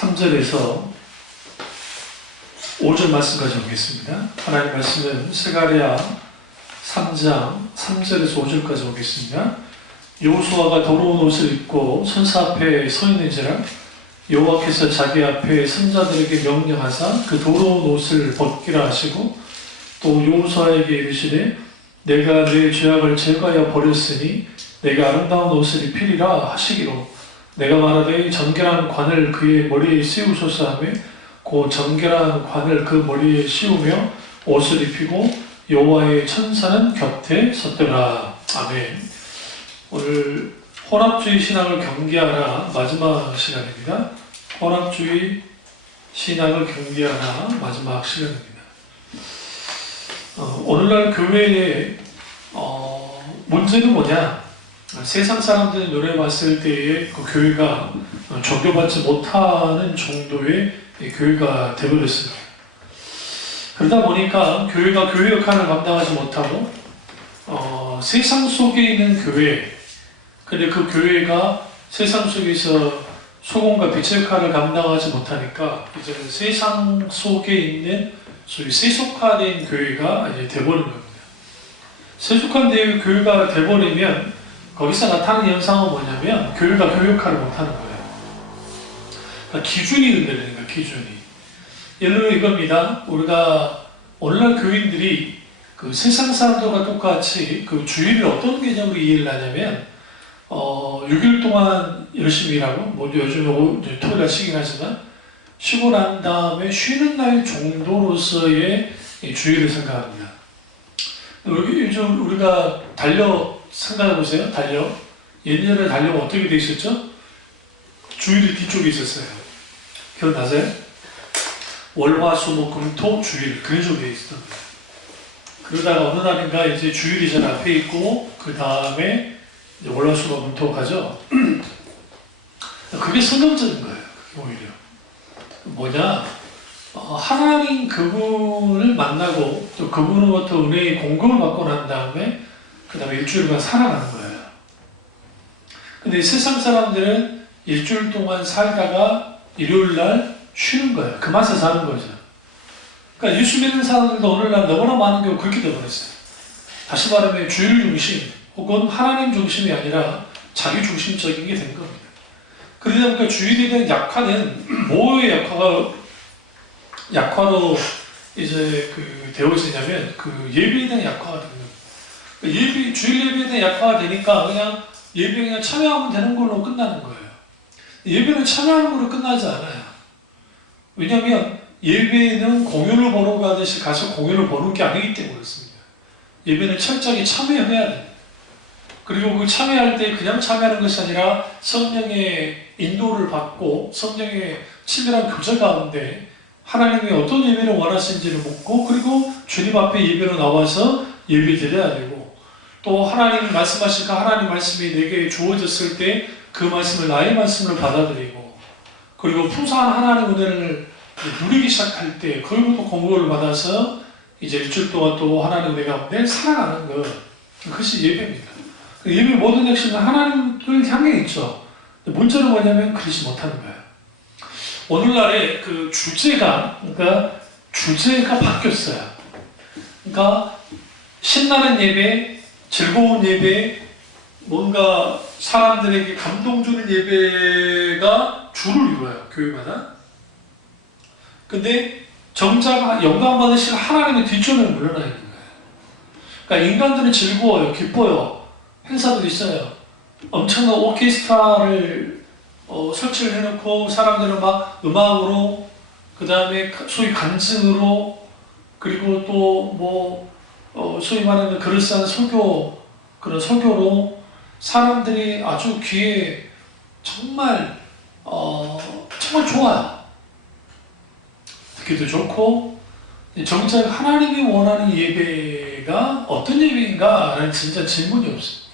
3절에서 5절 말씀까지 보겠습니다. 하나님 말씀은 스가랴 3장 3절에서 5절까지 보겠습니다. 여호수아가 더러운 옷을 입고 천사 앞에 서 있는지라 여호와께서 자기 앞에 선자들에게 명령하사 그 더러운 옷을 벗기라 하시고 또 여호수아에게 이르시되 내가 내 죄악을 제거하여 버렸으니 내가 아름다운 옷을 입히리라 하시기로 내가 말하되 정결한 관을 그의 머리에 씌우소서 하며 그 정결한 관을 그 머리에 씌우며 옷을 입히고 여호와의 천사는 곁에 섰더라. 아멘. 오늘 혼합주의 신앙을 경계하라 마지막 시간입니다. 혼합주의 신앙을 경계하라 마지막 시간입니다. 오늘날 교회의 문제는 뭐냐? 세상 사람들이 노래 봤을 때에 그 교회가 존경받지 못하는 정도의 교회가 되어버렸습니다. 그러다 보니까 교회가 교회 역할을 감당하지 못하고 세상 속에 있는 교회, 근데 그 교회가 세상 속에서 소금과 빛의 역할을 감당하지 못하니까 이제는 세상 속에 있는 소위 세속화된 교회가 이제 돼버린 겁니다. 세속화된 교회가 돼버리면 거기서 나타나는 현상은 뭐냐면 교회가 교회 역할을 못하는 거예요. 그러니까 기준이 흔들리는 거예요. 기준이. 예를 들어 이겁니다. 우리가 오늘날 교인들이 그 세상 사람들과 똑같이 그 주일을 어떤 개념으로 이해를 하냐면 6일 동안 열심히 일하고 뭐 요즘에 토요일날 쉬긴 하지만 쉬고 난 다음에 쉬는 날 정도로서의 주일을 생각합니다. 요즘 우리가 달력 생각해보세요. 달력. 옛날에 달력은 어떻게 돼 있었죠? 주일이 뒤쪽에 있었어요. 기억나세요? 월, 화, 수, 목, 금, 토, 주일. 그런 식으로 돼 있었던 거예요. 그러다가 어느 날인가 이제 주일이 전 앞에 있고, 그 다음에 월, 화, 수, 목, 금, 토 가죠? 그게 선정적인 거예요. 오히려. 뭐냐? 하나님 그분을 만나고 또 그분으로부터 은혜의 공급을 받고 난 다음에 그 다음에 일주일간 살아가는 거예요. 근데 세상 사람들은 일주일 동안 살다가 일요일날 쉬는 거예요. 그 맛에 사는 거죠. 그러니까 예수 믿는 사람들도 오늘날 너무나 많은 경우 그렇게 되어버렸어요. 다시 말하면 주일 중심 혹은 하나님 중심이 아니라 자기 중심적인 게 된 겁니다. 그러다 보니까 주일에 대한 약화는 뭐의 약화로 이제 되어지냐면 예배에 대한 약화가 됩니다. 주일 예배에 대한 약화가 되니까 그냥 예배에 그냥 참여하면 되는 걸로 끝나는 거예요. 예배는 참여하는 걸로 끝나지 않아요. 왜냐하면 예배는 공연을 보러 가듯이 가서 공연을 보는 게 아니기 때문에 그렇습니다. 예배는 철저히 참여해야 됩니다. 그리고 그 참여할 때 그냥 참여하는 것이 아니라 성령의 인도를 받고 성령의 친밀한 교제 가운데 하나님이 어떤 예배를 원하시는지를 묻고 그리고 주님 앞에 예배로 나와서 예배 드려야 되고 또 하나님이 말씀하시니까 하나님 말씀이 내게 주어졌을 때 그 말씀을 나의 말씀을 받아들이고 그리고 풍성한 하나님의 은혜를 누리기 시작할 때 그로부터 공급을 받아서 이제 일주일 동안 또 하나님 은혜 가운데 살아가는 것 그것이 예배입니다. 예배 모든 핵심은 하나님을 향해 있죠. 문제는 뭐냐면 그러지 못하는 거예요. 오늘날의 그 주제가 바뀌었어요. 그러니까 신나는 예배, 즐거운 예배, 뭔가 사람들에게 감동 주는 예배가 주를 이루어요. 교회마다. 근데 정작 영광 받으실 하나님의 뒷전에 물러나 있는 거예요. 그러니까 인간들은 즐거워요. 기뻐요. 행사도 있어요. 엄청난 오케스트라를 설치를 해놓고 사람들은 막 음악으로 그 다음에 소위 간증으로 그리고 또 소위 말하는 그럴싸한 그런 설교로 사람들이 아주 귀에 정말 좋아요. 듣기도 좋고 정작 하나님이 원하는 예배가 어떤 예배인가 라는 진짜 질문이 없습니다.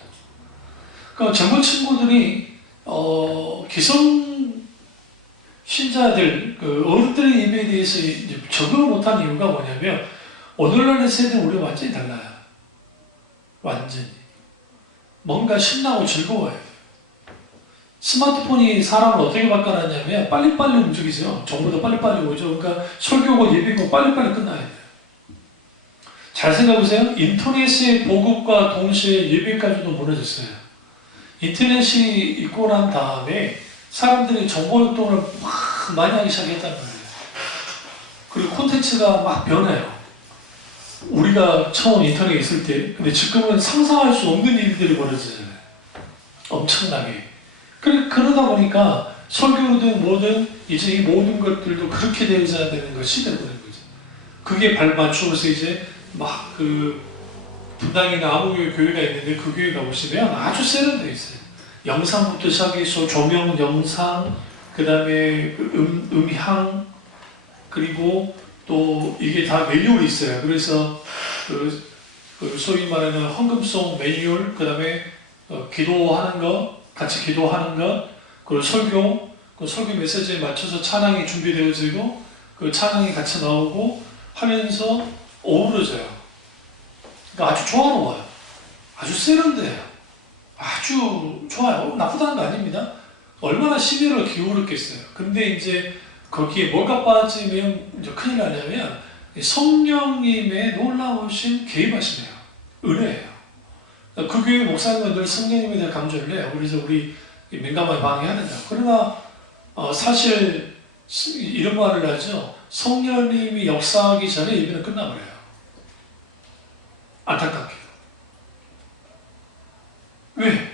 그러니까 젊은 친구들이 기성 신자들 어른들의 예배에 대해서 적응을 못하는 이유가 뭐냐면 오늘날의 세대는 우리가 완전히 달라요. 완전히 뭔가 신나고 즐거워요. 스마트폰이 사람을 어떻게 바꿔놨냐면 빨리빨리 움직이죠. 정보도 빨리빨리 오죠. 그러니까 설교고 예배고 빨리빨리 끝나야 돼요. 잘 생각해보세요. 인터넷의 보급과 동시에 예배까지도 무너졌어요. 인터넷이 있고 난 다음에 사람들이 정보 활동을 막 많이 하기 시작했다는 거예요. 그리고 콘텐츠가 막 변해요. 우리가 처음 인터넷에 있을 때, 근데 지금은 상상할 수 없는 일들이 벌어지잖아요. 엄청나게. 그러다 보니까 설교든 뭐든 이제 이 모든 것들도 그렇게 되어야 되는 것이 되어버린 거죠. 그게 발맞추어서 이제 막 그 분당이나 아무 교회가 있는데 그 교회 가보시면 아주 세련되어 있어요. 영상부터 시작해서 조명, 영상, 그 다음에 음향, 그리고 또 이게 다 매뉴얼이 있어요. 그래서 그 소위 말하는 헌금송 매뉴얼, 그 다음에 기도하는 거, 같이 기도하는 것, 그리고 설교, 그 설교 메시지에 맞춰서 찬양이 준비되어지고 그 찬양이 같이 나오고 하면서 어우러져요. 그러니까 아주 조화로워요. 아주 세련돼요. 아주 좋아요. 나쁘다는 거 아닙니다. 얼마나 심혈을 기울였겠어요. 근데 이제 거기에 뭐가 빠지면 이제 큰일 나냐면 성령님의 놀라우신 개입하시네요. 은혜예요. 그 교회 목사님은 늘 성령님에 대해 강조를 해요. 그래서 우리 민감하게 방해해야 된다. 그러나 사실 이런 말을 하죠. 성령님이 역사하기 전에 예배는 끝나버려요. 안타깝게도. 왜?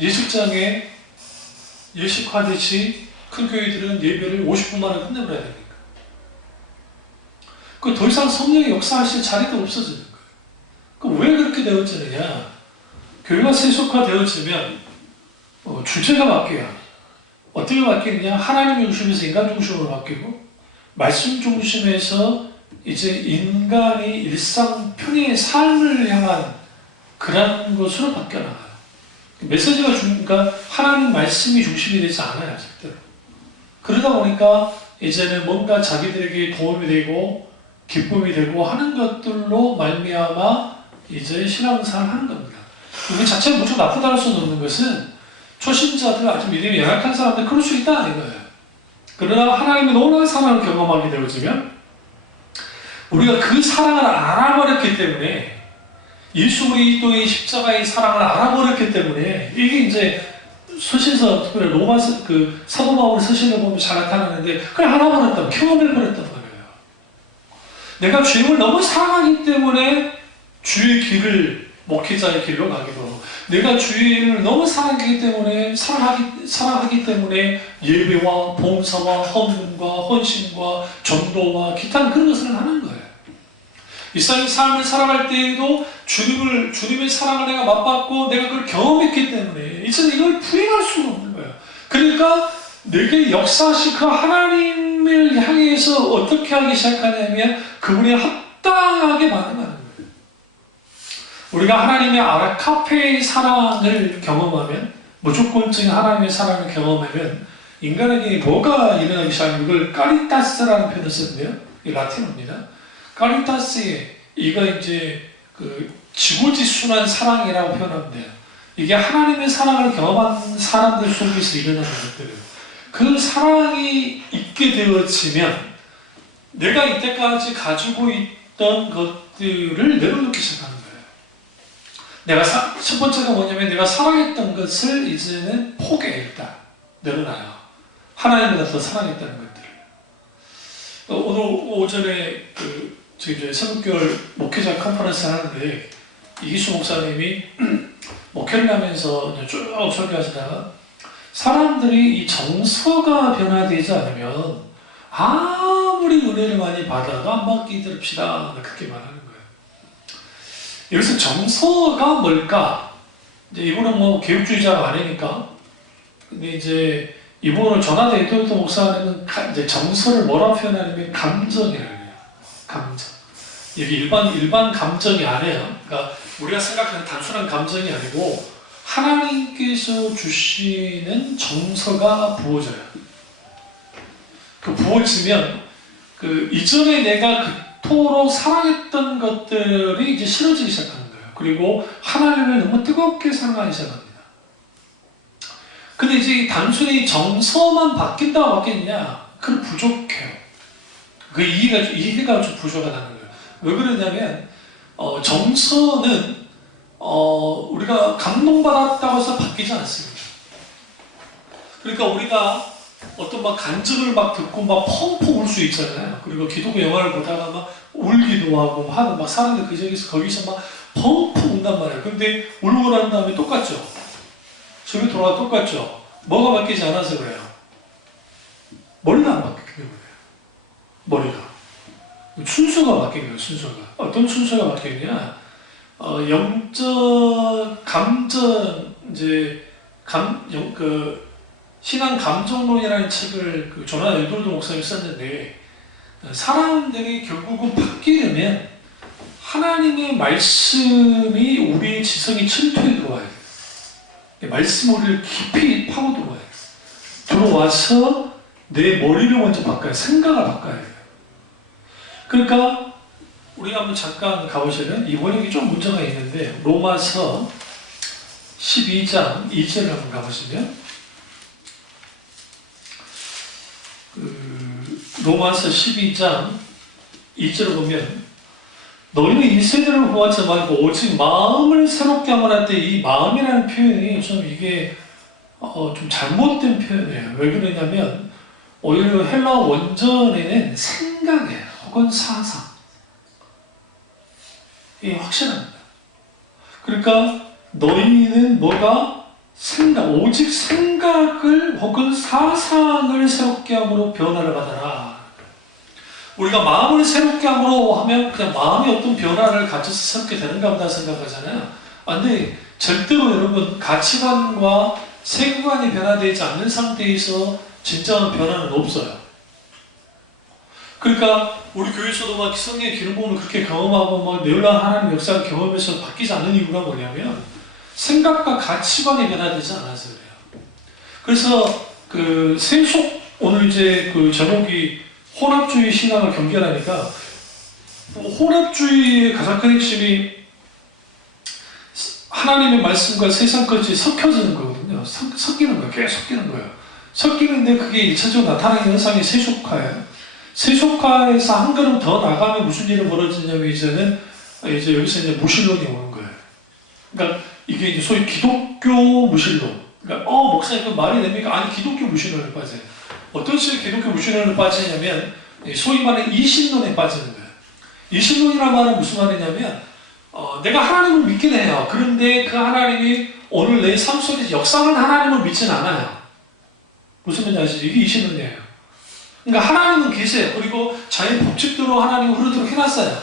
예식장에 예식하듯이 큰 교회들은 예배를 50분 만에 끝내버려야 됩니까? 그 더 이상 성령이 역사하실 자리도 없어지는 거예요. 왜 그렇게 되어지느냐? 교회가 세속화되어지면 주제가 바뀌어요. 어떻게 바뀌느냐? 하나님 중심에서 인간 중심으로 바뀌고 말씀 중심에서 이제 인간이 일상 편의의 삶을 향한 그런 것으로 바뀌어나가요. 메시지가 그러니까 하나님 말씀이 중심이 되지 않아요. 절대로. 그러다 보니까 이제는 뭔가 자기들에게 도움이 되고 기쁨이 되고 하는 것들로 말미암아 이제 신앙생활을 하는 겁니다. 그 자체가 무척 나쁘다고 할 수는 없는 것은 초신자들, 아주 믿음이 열악한 사람들 그럴 수 있다는 거예요. 그러나 하나님의 놀라운 사랑을 경험하게 되어지면 우리가 그 사랑을 알아버렸기 때문에 예수 그리스도의 십자가의 사랑을 알아버렸기 때문에 이게 이제 서신서 특별히 로마서 그 사도 바울의 서신을 보면 잘 나타나는데 그걸 알아버렸다, 경험해버렸단 말이에요. 내가 주님을 너무 사랑하기 때문에 주의 길을 목회자의 길로 가기도 하고 내가 주님을 너무 사랑하기 때문에 사랑하기 때문에 예배와 봉사와 헌금과 헌신과 전도와 기타 그런 것을 하는 거예요. 이 삶을 살아갈 때에도 주님의 사랑을 내가 맛봤고 내가 그걸 경험했기 때문에 이제는 이걸 부인할 수가 없는 거예요. 그러니까 내게 역사하신 그 하나님을 향해서 어떻게 하기 시작하냐면 그분이 합당하게 반응하는 거예요. 우리가 하나님의 아라카페의 사랑을 경험하면 무조건적인 하나님의 사랑을 경험하면 인간에게 뭐가 일어나기 시작하면 이걸 까리타스라는 표현을 쓰는데요. 이 라틴어입니다. 까리타스에 이가 이제 그 지고지순한 사랑이라고 표현하면 돼요. 이게 하나님의 사랑을 경험한 사람들 속에서 일어나는 것들이에요. 그 사랑이 있게 되어지면 내가 이때까지 가지고 있던 것들을 내려놓기 시작하는 거예요. 내가 첫 번째가 뭐냐면 내가 사랑했던 것을 이제는 포기해 일단 내려놔요. 하나님보다 더 사랑했다는 것들을. 오늘 오전에 저희 이제 새벽교회 목회자 컨퍼런스 하는데 이기수 목사님이 목회를 하면서 쭉 설교하시다가 사람들이 이 정서가 변화되지 않으면 아무리 은혜를 많이 받아도 안 받기 들읍시다 그렇게 말하는 거예요. 여기서 정서가 뭘까? 이제 이분은 뭐 개혁주의자가 아니니까 근데 이제 이분은 전하대 에토 목사님은 이제 정서를 뭐라고 표현하냐면 감정이라고 해요. 감정. 이게 일반 감정이 아니에요. 그러니까 우리가 생각하는 단순한 감정이 아니고 하나님께서 주시는 정서가 부어져요. 그 부어지면 그 이전에 내가 그토록 사랑했던 것들이 이제 싫어지기 시작하는 거예요. 그리고 하나님을 너무 뜨겁게 사랑하기 시작합니다. 근데 이제 단순히 정서만 바뀐다고 바뀌느냐? 그건 부족해요. 그 이해가 좀 부족하다는 거예요. 왜 그러냐면, 정서는, 우리가 감동받았다고 해서 바뀌지 않습니다. 그러니까 우리가 어떤 막 간증을 막 듣고 막 펑펑 울 수 있잖아요. 그리고 기독교 영화를 보다가 막 울기도 하고 하는 막 사람들 거기서 막 펑펑 운단 말이에요. 근데 울고 난 다음에 똑같죠. 집에 돌아가 똑같죠. 뭐가 바뀌지 않아서 그래요. 머리가 안 바뀌는 거예요. 머리가. 순서가 바뀐 거예요. 순서가. 어떤 순서가 바뀌느냐? 영적 감정 이제 신앙 감정론이라는 책을 조나 에드워드 목사님이 썼는데, 사람들이 결국은 바뀌려면 하나님의 말씀이 우리의 지성이 침투해 들어와야 돼요. 말씀 우리를 깊이 파고 들어와야 돼요. 들어와서 내 머리를 먼저 바꿔야, 생각을 바꿔야 돼요. 그러니까 우리 한번 잠깐 가보시면 이 번역이 좀 문제가 있는데, 로마서 12장 2절을 한번 가보시면, 로마서 12장 2절을 보면, 너희는 이 세대를 보았지 말고 오직 마음을 새롭게 하라 때, 이 마음이라는 표현이 좀 이게 좀 잘못된 표현이에요. 왜 그러냐면 오히려 헬라어 원전에는 생각이에요. 혹은 사상. 이게 확실합니다. 그러니까 너희는 뭐가 생각, 오직 생각을 혹은 사상을 새롭게 함으로 변화를 받아라. 우리가 마음을 새롭게 함으로 하면 그냥 마음이 어떤 변화를 가져서 새롭게 되는가 보다 생각하잖아요. 근데 절대로 여러분 가치관과 세계관이 변화되지 않는 상태에서 진정한 변화는 없어요. 그러니까 우리 교회에서도 막 성령의 기름 부음을 그렇게 경험하고 막 놀라운 하나님의 역사를 경험해서 바뀌지 않는 이유가 뭐냐면 생각과 가치관이 변화되지 않아서 그래요. 그래서 그 세속 오늘 이제 그 제목이 혼합주의 신앙을 경계하니까, 혼합주의의 가장 큰 핵심이 하나님의 말씀과 세상 것이 섞여지는 거거든요. 섞이는 거예요. 계속 섞이는 거예요. 섞이는데 그게 1차적으로 나타나는 현상이 세속화예요. 세속화에서 한 걸음 더 나가면 무슨 일이 벌어지냐면 이제 여기서 이제 무신론이 오는 거예요. 그러니까 이게 이제 소위 기독교 무신론. 그러니까 목사님 그 말이 됩니까? 아니, 기독교 무신론에 빠져요. 어떤 식의 기독교 무신론에 빠지냐면 소위 말하는 이신론에 빠지는 거예요. 이신론이라는 말은 무슨 말이냐면 내가 하나님을 믿긴 해요. 그런데 그 하나님이 오늘 내 삶 속에 역사하는 하나님을 믿지는 않아요. 무슨 말인지 아시죠? 이게 이신론이에요. 그러니까 하나님은 계세요. 그리고 자연 법칙대로 하나님을 흐르도록 해놨어요.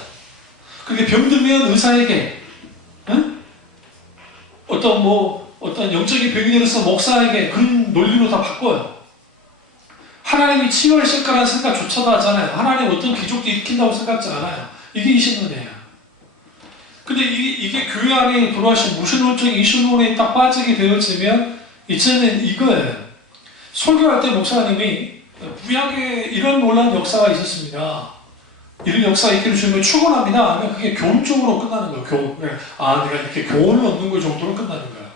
그렇게 병들면 의사에게, 어떤 영적인 병이 들어서 목사에게 그런 논리로 다 바꿔요. 하나님이 치유하실 거라는 생각조차도 하잖아요. 하나님 어떤 기적도 일으킨다고 생각하지 않아요. 이게 이신론이에요. 근데 이게 교회 안에 들어와신 무신론적인 이신론에 딱 빠지게 되어지면 이제는 이거예요. 설교할 때 목사님이 구약에 이런 놀라운 역사가 있었습니다. 이런 역사가 있기를 주님을 축원합니다 하면 그게 교훈적으로 끝나는 거예요. 교훈. 내가 이렇게 교훈을 얻는 것 정도로 끝나는 거예요.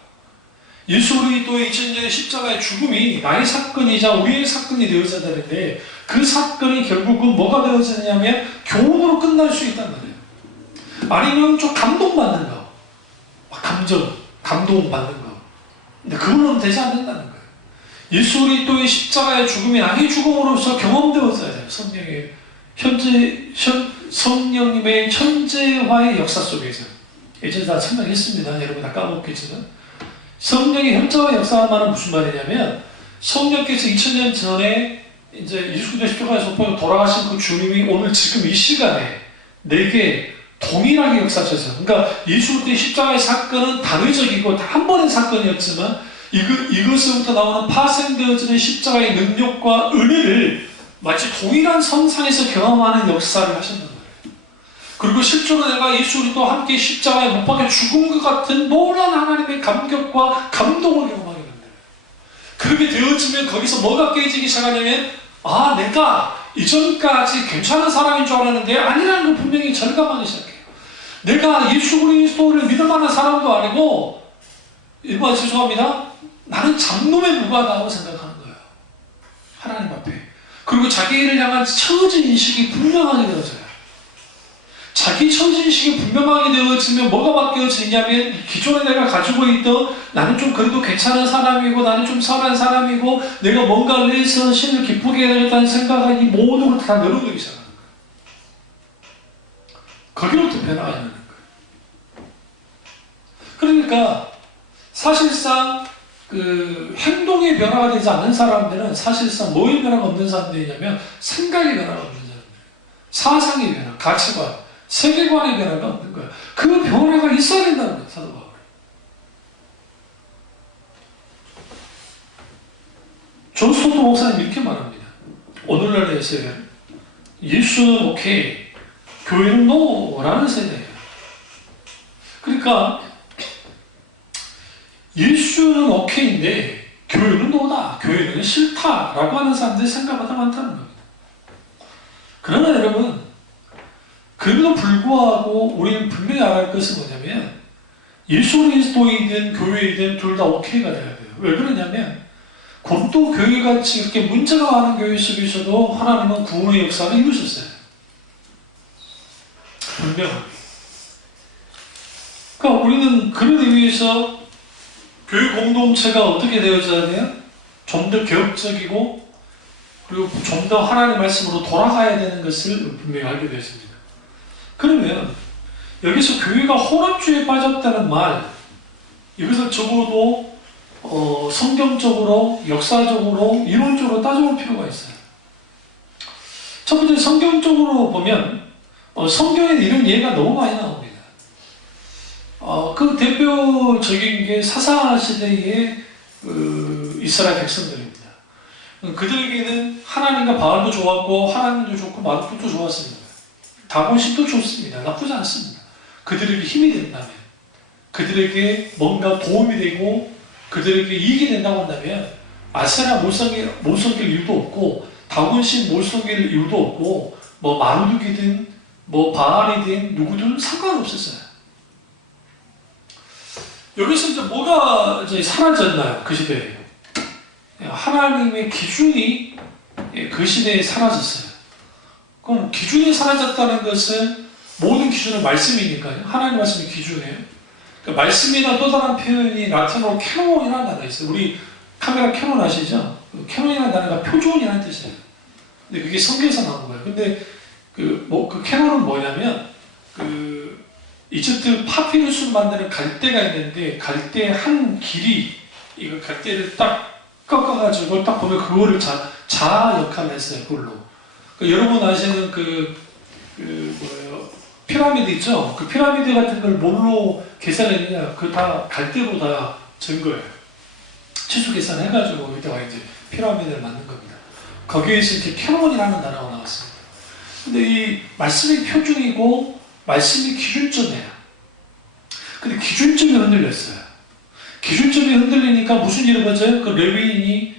예수 그리스도의 2000년의 십자가의 죽음이 나의 사건이자 우리의 사건이 되어져야 되는데, 그 사건이 결국은 뭐가 되어지냐면 교훈으로 끝날 수 있단 말이에요. 아니면 좀 감동받는 거, 감동받는 거. 근데 그걸로는 되지 않는다는 거예요. 예수 그리스도의 십자가의 죽음이 나의 죽음으로서 경험되어져야 돼요. 성령님의 현재화의 역사 속에서. 예전에 다 설명했습니다. 여러분 다 까먹겠지만. 성령의 현재화 역사가 말은 무슨 말이냐면, 성령께서 2000년 전에 이제 예수 그리스도 십자가에서 돌아가신 그 주님이 오늘 지금 이 시간에 내게 동일하게 역사하셔서, 그러니까 예수 그리스도의 십자가의 사건은 단회적이고 한 번의 사건이었지만 이것으로부터 나오는 파생되어지는 십자가의 능력과 은혜를 마치 동일한 선상에서 경험하는 역사를 하신단 말이에요. 그리고 실제로 내가 예수 그리스도와 함께 십자가에 못 박혀 죽은 것 같은 놀라운 하나님의 감격과 감동을 경험하게 됩니다. 그렇게 되어지면 거기서 뭐가 깨지기 시작하냐면, 내가 이전까지 괜찮은 사람인 줄 알았는데 아니라는 걸 분명히 절감하기 시작해요. 내가 예수 그리스도를 믿을 만한 사람도 아니고, 죄송합니다. 나는 잡놈에 무관하다고 생각하는 거예요. 하나님 앞에. 그리고 자기를 향한 처지인식이 분명하게 되어져요. 자기 처지인식이 분명하게 되어지면 뭐가 바뀌어지냐면 기존에 내가 가지고 있던 나는 좀 그래도 괜찮은 사람이고 나는 좀 선한 사람이고 내가 뭔가를 해서 신을 기쁘게 해야겠다는 생각이 이 모든 걸 다 내려놓기 시작하는 거예요. 거기로부터 변화가 일어나는 거예요. 그러니까 사실상 그 행동의 변화가 되지 않는 사람들은 사실상 뭐의 변화가 없는 사람들이냐면 생각의 변화가 없는 사람들, 사상의 변화, 가치관, 세계관의 변화가 없는 거예요. 그 변화가 있어야 된다는 거예요. 사도 바울이. 존 스토트 목사님 이렇게 말합니다. 오늘날에서는 예수는 오케이, 교회는 노라는 세대예요. 그러니까 예수는 오케이인데 교회는 노다, 교회는 싫다라고 하는 사람들이 생각보다 많다는 겁니다. 그러나 여러분, 그럼에도 불구하고 우리는 분명히 알아야 할 것은 뭐냐면 예수 그리스도이든 교회이든 둘 다 오케이가 돼야 돼요. 왜 그러냐면 고린도 교회같이 이렇게 문제가 많은 교회 속에서도 하나님은 구원의 역사를 이루셨어요. 분명하게. 그러니까 우리는 그런 의미에서 교회 공동체가 어떻게 되어져야 돼요? 좀 더 개혁적이고 그리고 좀 더 하나님의 말씀으로 돌아가야 되는 것을 분명히 알게 되었습니다. 그러면 여기서 교회가 혼합주의에 빠졌다는 말, 이것을 적어도 성경적으로, 역사적으로, 이론적으로 따져볼 필요가 있어요. 첫 번째, 성경적으로 보면 성경에 이런 예가 너무 많이 나옵니다. 그 대표적인 게 사사 시대의 이스라엘 백성들입니다. 그들에게는 하나님과 바알도 좋았고 하나님도 좋고 마르크도 좋았습니다. 다곤신도 좋습니다. 나쁘지 않습니다. 그들에게 힘이 된다면, 그들에게 뭔가 도움이 되고 그들에게 이익이 된다고 한다면 아세라 못 섬길 이유도 없고 다곤신 못 섬길 이유도 없고 뭐 마르둑이든 뭐 바알이든 누구든 상관없었어요. 여기서 이제 뭐가 이제 사라졌나요? 그 시대에 하나님의 기준이 그 시대에 사라졌어요. 그럼 기준이 사라졌다는 것은 모든 기준은 말씀이니까요. 하나님 말씀이 기준이에요. 그러니까 말씀이나 또 다른 표현이 라틴어로 캐논이라는 단어가 있어요. 우리 카메라 캐논 아시죠? 캐논이라는 단어가 표준이라는 뜻이에요. 근데 그게 성경에서 나온 거예요. 근데 그 캐논은 뭐냐면 이집트 파피루스를 만드는 갈대가 있는데 갈대 한 길이 이거 갈대를 딱 꺾어가지고 딱 보면 그거를 자 역할을 했어요. 그걸로. 여러분 아시는 피라미드 있죠? 그 피라미드 같은 걸 뭘로 계산했느냐? 그 다 갈대로 다 전 거예요. 치수 계산해가지고 이때가 이제 피라미드를 만든 겁니다. 거기에서 이렇게 캐논이라는 단어가 나왔습니다. 근데 이 말씀이 표준이고 말씀이 기준점이에요. 근데 기준점이 흔들렸어요. 기준점이 흔들리니까 무슨 일이 벌어져요? 그 레위인이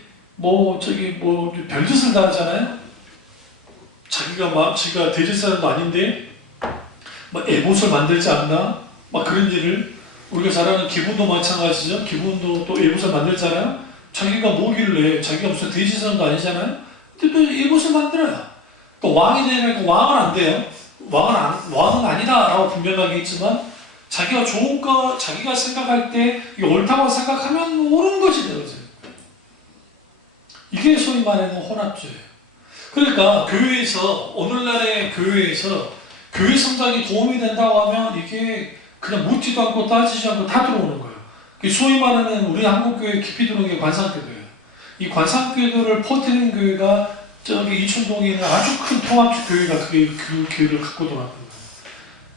별짓을 다 하잖아요? 지가 돼지 사람도 아닌데, 에봇을 만들지 않나? 그런 일을, 우리가 잘 아는 기분도 마찬가지죠? 기분도 또 에봇을 만들잖아요? 자기가 뭐길래, 자기가 무슨 돼지 사람도 아니잖아요? 근데 또 에봇을 만들어요. 또 왕이 되니까 왕은 안 돼요. 왕은 아니다라고 분명하게 했지만, 자기가 좋은 거, 자기가 생각할 때, 이게 옳다고 생각하면 옳은 것이 되어져요. 이게 소위 말하는 혼합주의예요. 그러니까 오늘날의 교회에서 교회 성장이 도움이 된다고 하면 이게 그냥 묻지도 않고 따지지 않고 다 들어오는 거예요. 소위 말하는 우리 한국교회 깊이 들어오는 게 관상교회예요. 이 관상교회를 퍼뜨리는 교회가 저기 이촌동에 있는 아주 큰 통합 교회가 그 교회를 갖고 돌아가는 거예요.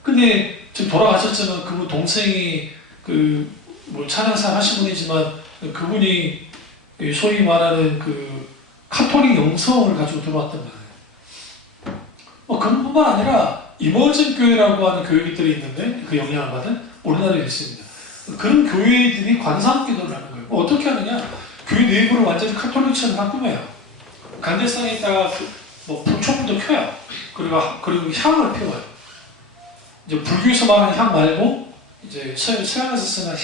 근데 지금 돌아가셨지만 그분 동생이 찬양사 하신 분이지만 그분이 소위 말하는 카톨릭 영성을 가지고 들어왔단 말이에요. 그뿐만 아니라 이머징 교회라고 하는 교회들이 있는데 그 영향을 받은 우리나라에 있습니다. 그런 교회들이 관상기도를 하는 거예요. 어떻게 하느냐? 교회 내부를 완전히 카톨릭처럼 다 꾸며요. 간대상에다가 촛불도 켜요. 그리고 향을 피워요. 이제 불교에서 말하는 향 말고 이제 서양에서 쓰는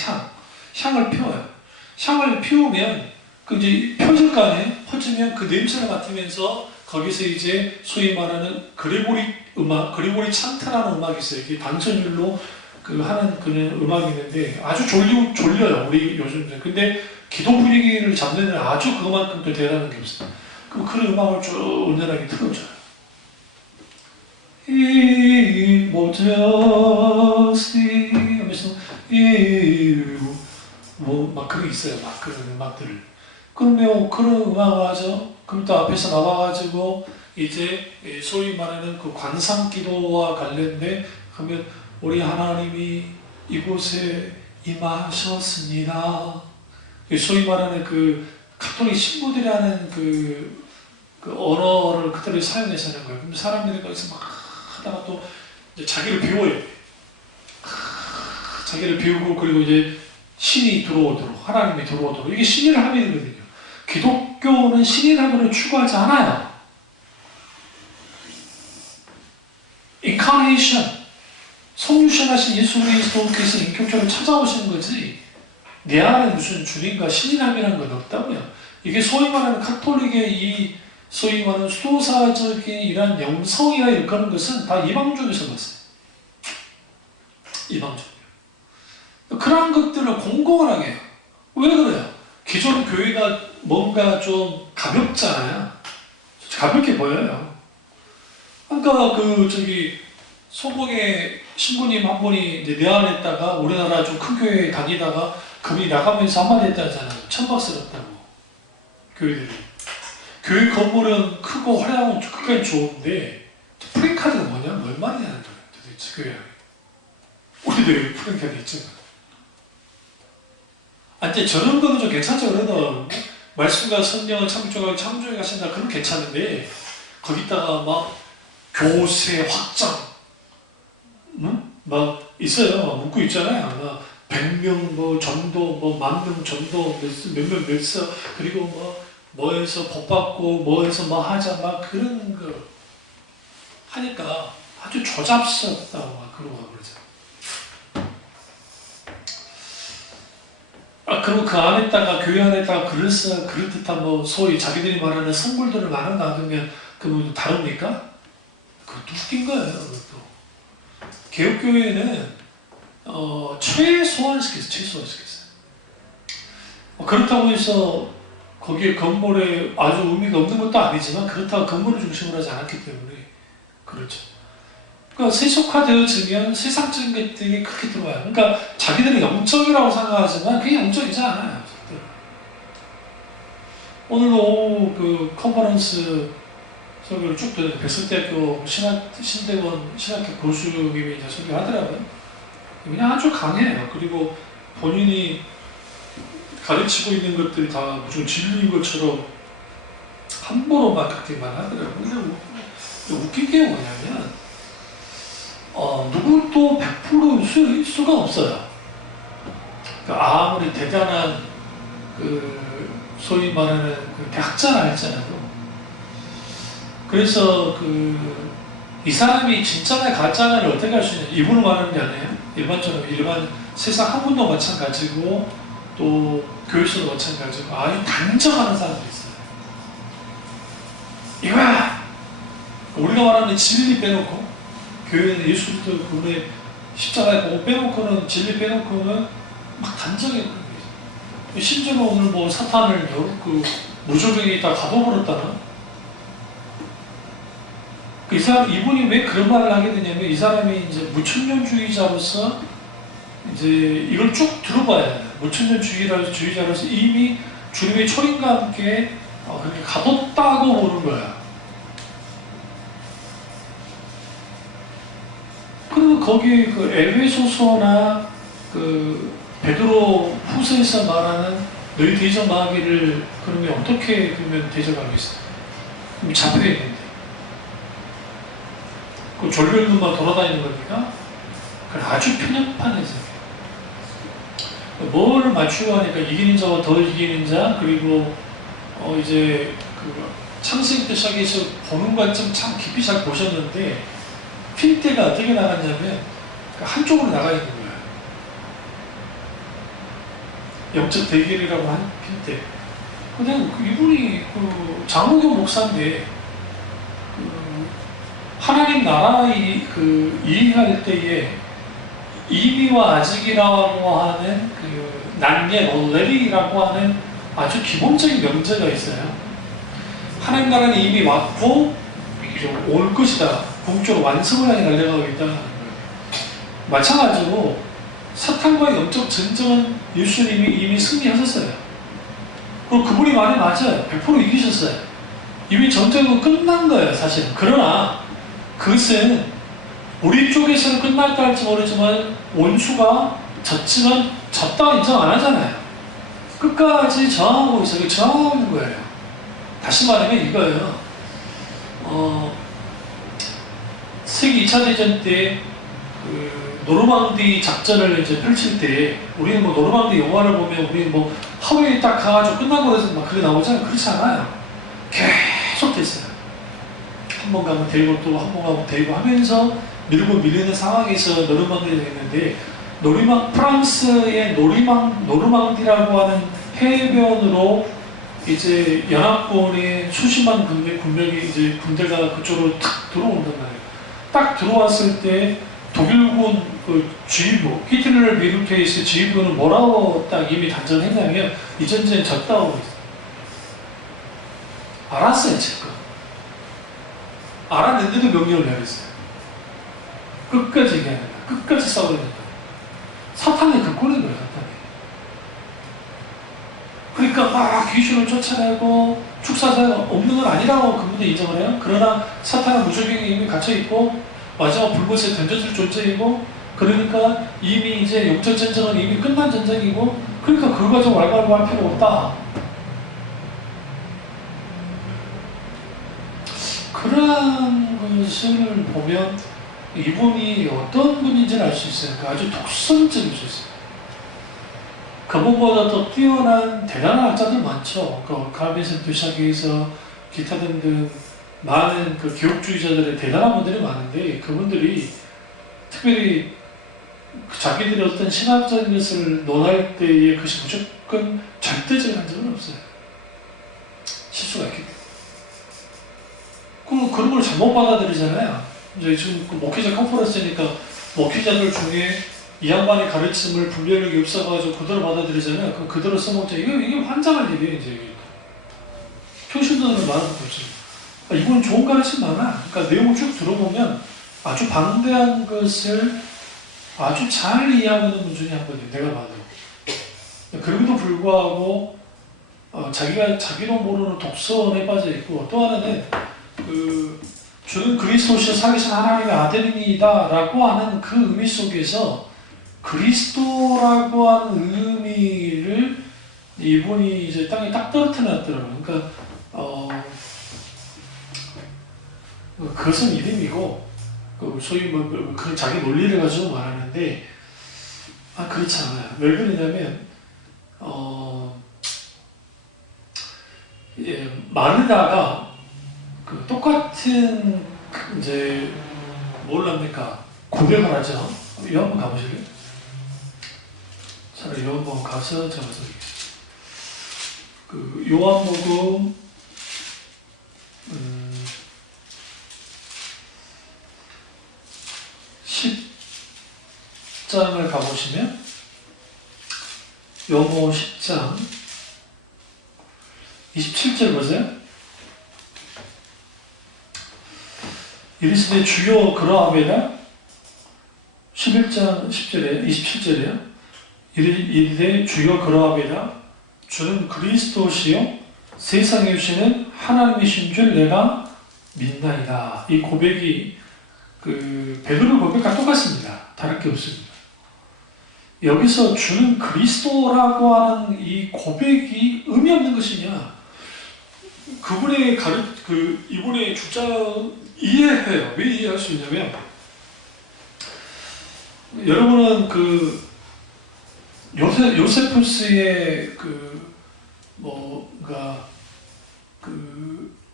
향을 피워요. 향을 피우면 그 이제 펴질 거 아니에요? 퍼지면 그 냄새를 맡으면서 거기서 이제 소위 말하는 그레고리 음악, 그레고리 찬타라는 음악이 있어요. 이게 단전율로 그 하는 그런 음악이 있는데 아주 졸려요. 우리 요즘. 근데 기도 분위기를 잡는 데는 아주 그만큼 더 대단한 게 없어요. 그럼 그런 음악을 쭉 은연하게 틀어줘요. 이 모저스티 하면서 막 그런 게 있어요. 막 그런 음악들을. 그러면 그런 음악을 하죠. 그럼 또 앞에서 나와가지고 이제 소위 말하는 그 관상기도와 관련된 하면 우리 하나님이 이곳에 임하셨습니다. 소위 말하는 그 가톨릭 신부들이 하는 그 언어를 그대로 사용해서 하는 거예요. 그럼 사람들이 거기서 막 하다가 또 이제 자기를 비워요. 자기를 비우고 그리고 이제 신이 들어오도록, 하나님이 들어오도록. 이게 신일 합의거든요. 기독교는 신일 합의를 추구하지 않아요. 인카네이션, 성육신하신 예수 그리스도께서 인격적으로 찾아오시는 거지 내 안에 무슨 주님과 신일 합의라는 건 없다고요. 이게 소위 말하는 카톨릭의 이 소위 말하는 수도사적인 이런 영성이라 일컫는 것은 다 이방적에서 봤어요. 이방적. 그런 것들을 공공하게 해요. 왜 그래요? 기존 교회가 뭔가 좀 가볍잖아요. 가볍게 보여요. 그러니까 소복의 신부님 한 분이 이제 내한했다가 우리나라 좀 큰 교회에 다니다가 그분이 나가면서 한마디 했다잖아요. 천박스럽다고. 교회들이. 교회 건물은 크고 화려하고 끝까지 좋은데 프랭카드가 뭐냐? 뭘 말이냐는 거예요. 도대체 교회 안에. 우리도 여기 프랭카드 있잖아. 이제 저런 거는 좀 괜찮죠. 그래도 말씀과 성령을 창조해 가신다. 그건 괜찮은데 거기다가 막 교세 확장 막 있어요. 막 문구 있잖아요. 막 100명 뭐 전도, 뭐 10,000명 전도, 몇명 몇서 그리고 뭐에서 복 받고 뭐에서 뭐 하자 막 그런 거 하니까 아주 조잡스럽다고 막 그러고 그러죠. 그리고 그 안에다가 교회 안에다가 그럴듯한 뭐 소위 자기들이 말하는 선물들을 많은 놔두면 그거 다릅니까? 그것도 웃긴 거예요. 그것도 개혁교회는 최소화시켰어요. 그렇다고 해서 거기에 건물에 아주 의미가 없는 것도 아니지만 그렇다고 건물을 중심으로 하지 않았기 때문에 그렇죠. 그러니까 세속화되어지면 세상적인 것들이 그렇게 들어와요. 그러니까 자기들은 영적이라고 생각하지만 그게 영적이지 않아요. 오늘도 오후 그 컨퍼런스 설교를 쭉 들었는데 백석대학교 신대원 신학교 교수님이 이제 설교하더라고요. 그냥 아주 강해요. 그리고 본인이 가르치고 있는 것들이 다 무슨 진리인 것처럼 함부로 막 그렇게 말하더라고요. 근데 웃긴 게 뭐냐면 누구도 100% 수가 없어요. 그러니까 아무리 대단한 소위 말하는 대학자라 할지라도 그래서 이 사람이 진짜나 가짜나를 어떻게 할 수 있냐 이분을 말하는 게 아니에요. 일반 세상 학문도 마찬가지고 또 교육서도 마찬가지고 아주 단정하는 사람들이 있어요. 이거야! 우리가 말하는 진리 빼놓고 교회는 예수 그리스도 그분의 십자가에 보고 빼놓고는 진리 빼놓고는 막 단정해. 심지어는 오늘 뭐 사탄을 무조건이 다 가둬버렸다나? 이분이 왜 그런 말을 하게 되냐면 이 사람이 이제 무천년주의자로서 이제 이걸 쭉 들어봐야 해요. 무천년주의자로서 이미 주님의 초림과 함께 그렇게 가뒀다고 보는 거야. 그리고 거기 에베소서나 베드로 후서에서 말하는 너희 대적마귀를 그러면 어떻게 그러면 대적하고 있어? 그럼 잡혀야 되는데. 그 졸렬눈만 돌아다니는 겁니까? 그건 아주 편협한 해석이에요. 뭘 맞추고 하니까 이기는 자와 더 이기는 자, 그리고 이제 창세기 때 시작해서 보는 관점 참 깊이 잘 보셨는데 필대가 어떻게 나갔냐면 한쪽으로 나가 있는 거예요. 영적 대결이라고 할 때 그냥 이분이 그 장로교 목사인데 하나님 나라 이해할 때에 이미와 아직이라고 하는 그 난예 already라고 하는 아주 기본적인 명제가 있어요. 하나님 나라는 이미 왔고 이제 올 것이다. 궁극적으로 완성을 향해 달려가고 있다는 거예요. 마찬가지로 사탄과의 영적 전쟁은 예수님이 이미 승리하셨어요. 그리고 그분이 말이 맞아요. 100% 이기셨어요. 이미 전쟁은 끝난 거예요, 사실은. 그러나 그것은 우리 쪽에서는 끝났다 할지 모르지만 원수가 졌지만 졌다고 인정 안 하잖아요. 끝까지 저항하고 있어요. 저항하고 있는 거예요. 다시 말하면 이거예요. 세계 2차 대전 때 노르망디 작전을 이제 펼칠 때 우리는 뭐 노르망디 영화를 보면 우리는 뭐 하웨이 딱 가가지고 끝나고 그래서 막 그게 나오잖아요. 그렇지 않아요. 계속 됐어요. 한 번 가면 데리고 또 한 번 가면 데리고 하면서 밀고 밀리는 상황에서 노르망디가 있는데 프랑스의 노르망디라고 하는 해변으로 이제 연합군의 수십만 군병이 이제 군대가 그쪽으로 탁 들어온단 말이에요. 딱 들어왔을 때 독일군 그 지휘부, 히틀러를 비롯해 있을 지휘부는 뭐라고 딱 이미 단정했냐면 이 전쟁 졌다고 했어요. 알았어요, 지금. 알았는데도 명령을 내렸어요. 끝까지 얘기해야 된다. 끝까지 싸워야 된다. 사탄이 그 꼴인 거예요, 사탄이. 그러니까 막 귀신을 쫓아내고 축사사가 없는 건 아니라고 그분이 인정을 해요. 그러나 사탄은 무적에게 이미 갇혀있고 마지막 불못에 던져질 존재이고 그러니까 이미 이제 영적 전쟁은 이미 끝난 전쟁이고 그러니까 그걸 가지고 왈가왈부 할 필요 없다. 그러한 것을 보면 이분이 어떤 분인지를 알 수 있어요. 그러니까 아주 독선적일 수 있어요. 그분보다 더 뛰어난 대단한 학자들 많죠. 그 칼빈센터 시작해서 기타 등등 많은 그 개혁주의자들의 대단한 분들이 많은데 그분들이 특별히 자기들이 어떤 신학적인 것을 논할 때에 그것이 무조건 절대적인 적은 없어요. 실수가 있기 때문에. 그럼 그런 걸 잘못 받아들이잖아요. 이제 지금 그 목회자 컨퍼런스니까 목회자들 중에 이 양반의 가르침을 분별력이 없어가지고 그대로 받아들이잖아요. 그럼 그대로 써먹자. 이게 환장할 일이에요, 이제. 평신도는 말할 것도 없어요. 이건 좋은 가르침 많아. 그러니까 내용을 쭉 들어보면 아주 방대한 것을 아주 잘 이해하고 있는 분 중에 한 분이에요. 내가 봐도. 그럼에도 불구하고 자기도 모르는 독서원에 빠져 있고 또 하나는 주는 그리스도시여 살리신 하나님의 아들입니다라고 하는 그 의미 속에서 그리스도라고 하는 의미를 이분이 이제 땅에 딱 떨어뜨렸더라고요. 그러니까 그것은 이름이고 소위 그 자기 논리를 가지고 말하는데 그렇지 않아요. 왜 그러냐면 마르다가 똑같은 이제 뭘 합니까? 고백을 하죠. 요한번 가보실래요? 차라리 요한번 가서 제가 그 요한복음 10장을 가보시면 요한복음 10장 27절 보세요. 이르시되 주여 그러하매다 11장 10절에 27절에요. 이르되 주여 그러하매다 주는 그리스도시요 세상에 오시는 하나님이신 줄 내가 믿나이다. 이 고백이 베드로 고백과 똑같습니다. 다를 게 없습니다. 여기서 주는 그리스도라고 하는 이 고백이 의미 없는 것이냐? 그분의 이분의 주장 이해해요. 왜 이해할 수 있냐면 여러분은 요세푸스의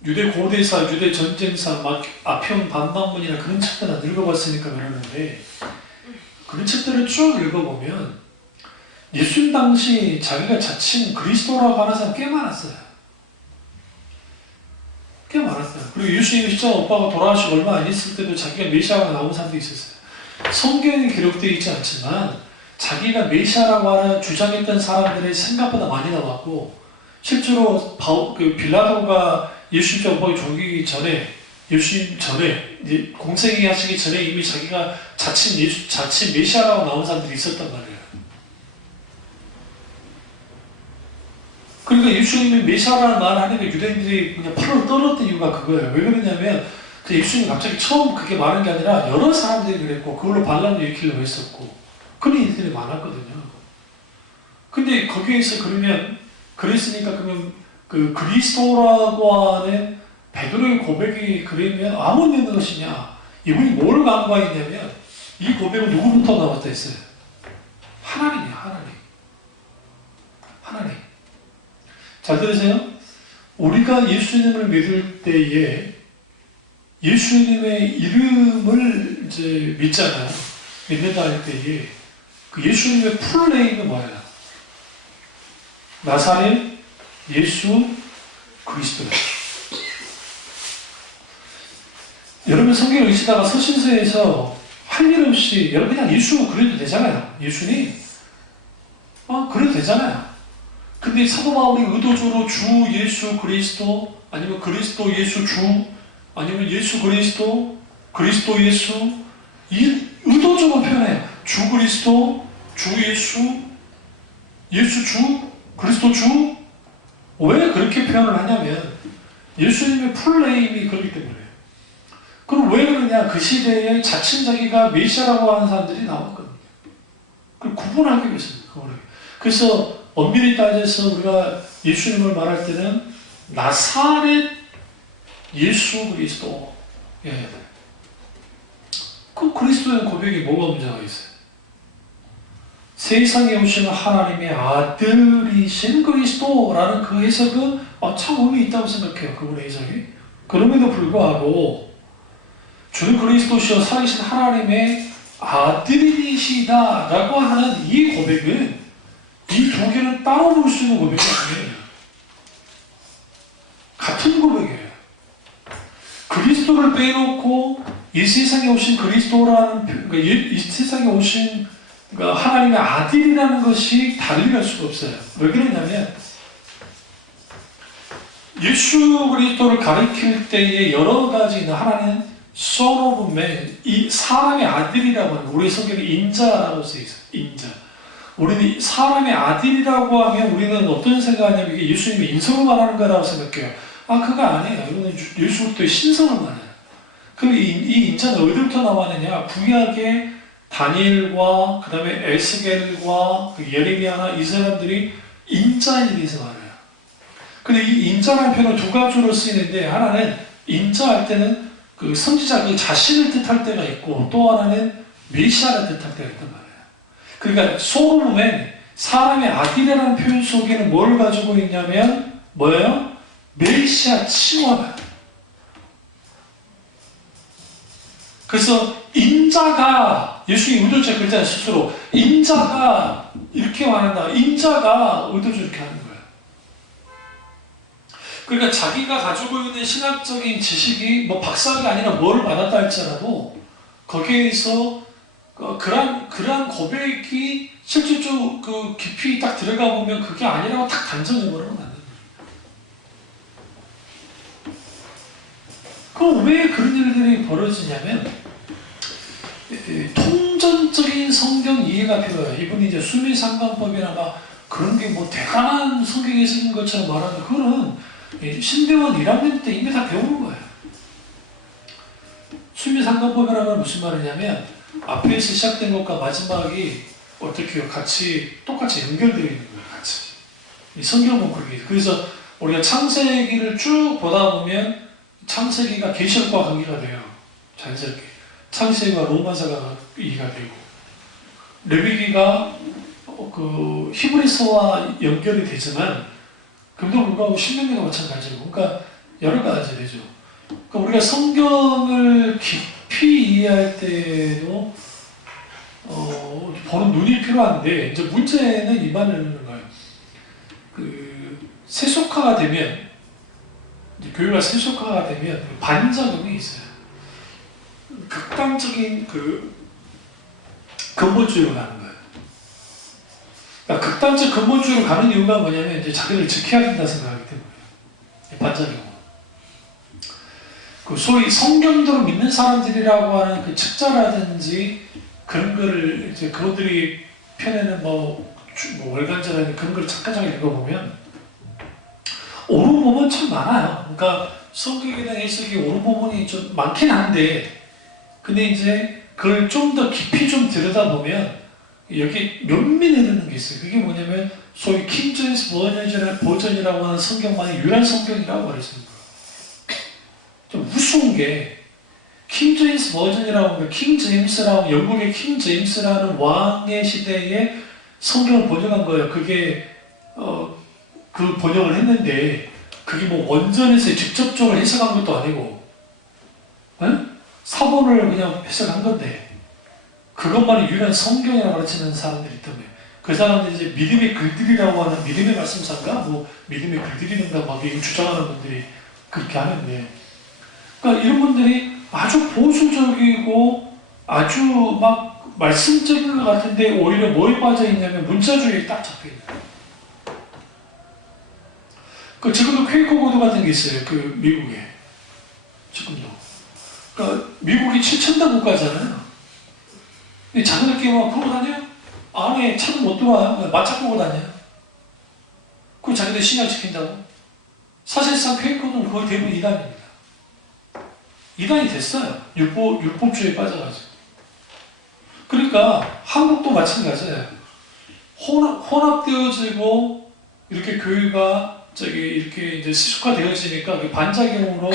유대 고대사, 유대 전쟁사, 막 아편 반박문이나 그런 책들 다 읽어봤으니까 그러는데 그런 책들을 쭉 읽어보면 예수님 당시 자기가 자칭 그리스도라고 하는 사람 꽤 많았어요. 꽤 많았어요. 그리고 예수님이 진짜 오빠가 돌아가시고 얼마 안 있을 때도 자기가 메시아가 나온 사람도 있었어요. 성경에 기록되어 있지 않지만 자기가 메시아라고 하는 주장했던 사람들의 생각보다 많이 나왔고, 실제로 빌라도가 예수님 오빠가 죽이기 전에, 예수님 전에 이제 공생이 하시기 전에 이미 자기가 자칭 메시아라고 나온 사람들이 있었단 말이에요. 그러니까 예수님이 메시아라는 말을 하니까 유대인들이 그냥 팔을 떨었던 이유가 그거예요. 왜 그러냐면 예수님이 갑자기 처음 그게 말한 게 아니라 여러 사람들이 그랬고, 그걸로 반란을 일으키려고 했었고, 그런 일들이 많았거든요. 근데 거기에서 그랬으니까 그러면 그 그리스도라고 하는 베드로의 고백이 그러면 아무 의미 없는 것이냐? 이분이 뭘 간과했냐면 이 고백은 누구부터 나왔다 했어요? 하나님이에요. 하나님. 잘 들으세요. 우리가 예수님을 믿을 때에 예수님의 이름을 이제 믿잖아요. 믿는다 할 때에 그 예수님의 풀네임은 뭐예요? 나사렛 예수 그리스도다. 여러분 성경을 읽다가 서신서에서 할 일 없이 여러분 그냥 예수 그래도 되잖아요. 예수님 그래도 되잖아요. 근데 사도 바울이 의도적으로 주 예수 그리스도, 아니면 그리스도 예수 주, 아니면 예수 그리스도, 그리스도 예수, 의도적으로 표현해요. 주 그리스도, 주 예수, 예수 주, 그리스도 주. 왜 그렇게 표현을 하냐면 예수님의 풀네임이 그렇기 때문에. 그럼 왜 그러냐? 그 시대에 자칭 자기가 메시아라고 하는 사람들이 나왔거든요. 그걸 구분하기 위해서입니다. 그래서 엄밀히 따져서 우리가 예수님을 말할 때는 나사렛 예수 그리스도. 그 그리스도의 고백이 뭐가 문제가 있어요? 세상에 오신 하나님의 아들이신 그리스도라는 그 해석은 참 의미 있다고 생각해요. 그분의 해석이. 그럼에도 불구하고 주는 그리스도시여 살아계신 하나님의 아들이시다라고 하는 이 고백은 이 두 개는 따로 볼 수 있는 고백이 아니에요. 같은 고백이에요. 그리스도를 빼놓고 이 세상에 오신 그리스도라는, 그러니까 이 세상에 오신 그러니까 하나님의 아들이라는 것이 달리 갈 수가 없어요. 왜 그러냐면 예수 그리스도를 가리킬 때에 여러 가지 있는 하나는 Son of Man, 이 사람의 아들이라고 하는, 우리 성경에 인자라고 써 있어요. 인자. 우리는 사람의 아들이라고 하면 우리는 어떤 생각하냐면 이게 예수님의 인성을 말하는 거라고 생각해요. 그거 아니에요. 이거는 예수 그리스도의 신성을 말해요. 그럼 이 인자는 어디부터 나왔느냐? 구약의 다니엘과 그 다음에 에스겔과 그 예레미야나 이 사람들이 인자에 대해서 말해요. 근데 이 인자라는 표현은 두 가지로 쓰이는데, 하나는 인자할 때는 그 선지자 그 자신을 뜻할 때가 있고, 또 하나는 메시아를 뜻할 때가 있단 말이에요. 그러니까 소름에 사람의 아들이라는 표현 속에는 뭘 가지고 있냐면 뭐예요? 메시아 칭호다. 그래서 인자가, 예수님이 의도적으로 그랬잖아요. 스스로 인자가 이렇게 말한다. 인자가 의도적으로 이렇게 하는 거예요. 그러니까 자기가 가지고 있는 신학적인 지식이 뭐 박사가 아니라 뭘 받았다 할지라도 거기에서 그러한 고백이 실질적으로 그 깊이 딱 들어가 보면 그게 아니라고 딱 단정해버리면 안 됩니다. 그럼 왜 그런 일들이 벌어지냐면 통전적인 성경 이해가 필요해요. 이분이 이제 수미상관법이나 막 그런 게 뭐 대단한 성경에 쓰인 것처럼 말하는데 그거는 신대원 1학년 때 이미 다 배우는 거예요. 수미상관법이라는 건 무슨 말이냐면 앞에서 시작된 것과 마지막이 어떻게 똑같이 연결되어 있는 거예요. 같이. 이 성경은 그렇게. 그래서 우리가 창세기를 쭉 보다 보면 창세기가 계시록과 관계가 돼요. 자연스럽게. 창세기가 로마서가 이해가 되고, 레위기가 그 히브리서와 연결이 되지만 그럼에도 불구하고 신명기도 마찬가지고, 그러니까 여러 가지 되죠. 그러니까 우리가 성경을 깊이 이해할 때도 보는 눈이 필요한데, 이제 문제는 이 말을 하는 거예요. 세속화가 되면, 이제 교회가 세속화가 되면 반작용이 있어요. 극단적인 근본주의로 가는 거예요. 그러니까 극단적 근본주의로 가는 이유가 뭐냐면 이제 자기를 지켜야 된다 생각하기 때문에 반작용은. 소위 성경대로 믿는 사람들이라고 하는 그 책자라든지 그런 거를 이제 그분들이 펴내는 월간지라든지 그런 걸 잠깐 읽어보면 옳은 부분 참 많아요. 그러니까 성경에 대한 해석이 옳은 부분이 좀 많긴 한데, 근데 이제 그걸 좀 더 깊이 좀 들여다보면 여기 면밀히 흐르는 게 있어요. 그게 뭐냐면 소위 킹 제임스 버전이라고 하는 성경만이 유일한 성경이라고 말했습니다. 좀 우스운 게 킹 제임스 버전이라고 하면 킹 제임스라고 영국의 킹 제임스라는 왕의 시대에 성경을 번역한 거예요. 그게 그 번역을 했는데 그게 원전에서 직접적으로 해석한 것도 아니고 사본을 그냥 해석한 건데 그것만이 유일한 성경이라고 가르치는 사람들이 때문에 그 사람들이 이제 믿음의 글들이라고 하는 믿음의 말씀사인가 믿음의 글들이든가 주장하는 분들이 그렇게 하는데, 그러니까 이런 분들이 아주 보수적이고 아주 말씀적인 것 같은데 오히려 뭐에 빠져 있냐면 문자주의에 딱 잡혀 있는. 지금도 퀘이커 보드 같은 게 있어요. 미국에 지금도. 그러니까 미국이 7,000단 국가잖아요. 근데 자기들끼리 그러고 다녀요? 안에 차도 못 들어와요. 마차 보고 다녀요. 그리고 자기들 신앙 지킨다고. 사실상 퀘이커는 거의 대부분 이단입니다. 이단이 됐어요. 율법주의에 빠져가지고. 그러니까 한국도 마찬가지예요. 혼합되어지고 이렇게 교회가 이렇게 이제 세속화되어지니까 반작용으로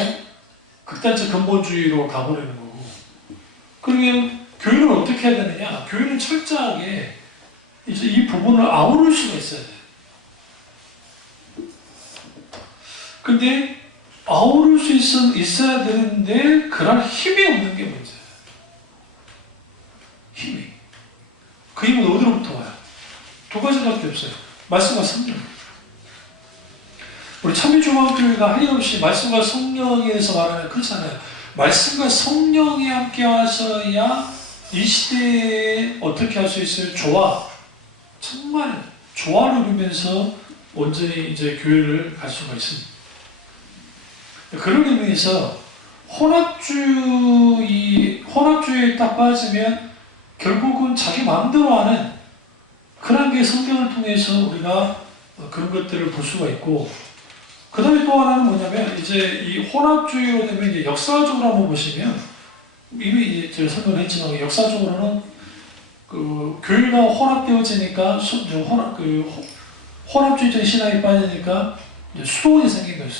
극단적 근본주의로 가버리는 거고. 그러면 교회는 어떻게 해야 되느냐? 교회는 철저하게 이제 이 부분을 아우를 수가 있어야 돼요. 근데 아우를 수 있어야 되는데 그럴 힘이 없는 게 문제예요. 힘이. 그 힘은 어디로부터 와요? 두 가지밖에 없어요. 말씀과 성령. 우리 참여중앙교회가 하염없이 말씀과 성령에 대해서 말하면 그렇잖아요. 말씀과 성령이 함께 하셔야 이 시대에 어떻게 할 수 있어요? 정말 조화를 이루면서 온전히 이제 교회를 갈 수가 있습니다. 그런 의미에서 혼합주의에 딱 빠지면 결국은 자기 마음대로 하는 그런 게 성경을 통해서 우리가 그런 것들을 볼 수가 있고, 그 다음에 또 하나는 뭐냐면 이제 이 혼합주의로 되면 이제 역사적으로 한번 보시면 이미 제가 설명을 했지만 역사적으로는 교회가 혼합되어지니까 혼합주의적인 신앙에 빠지니까 이제 수도원이 생긴 거예요.